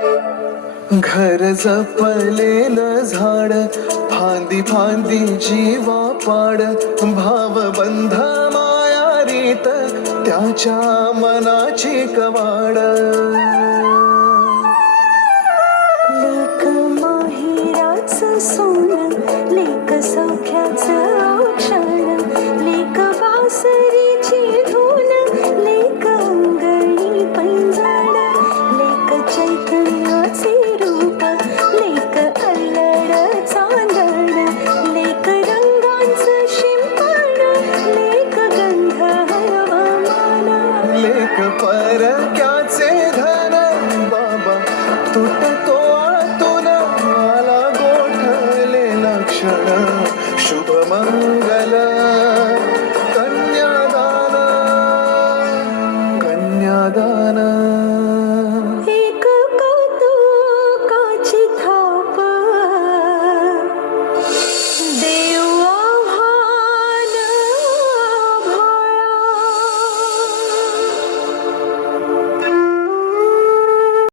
घर जपलेलं झाड, फांदी फांदी जीवा पाड, भावबंध माया रीत त्याच्या मनाची कवाड. लेक माहेराचं सोनं, लेक सौख्याचं औक्षण, लेक बासरीची धून, लेक अंगणी पैंजण, लेक चैतन्याचे रूप, लेक अल्लड चांदण, लेक रंगांचं शिंपण, लेक गंध हवामान, लेक परक्याचे धन, बाबा तुट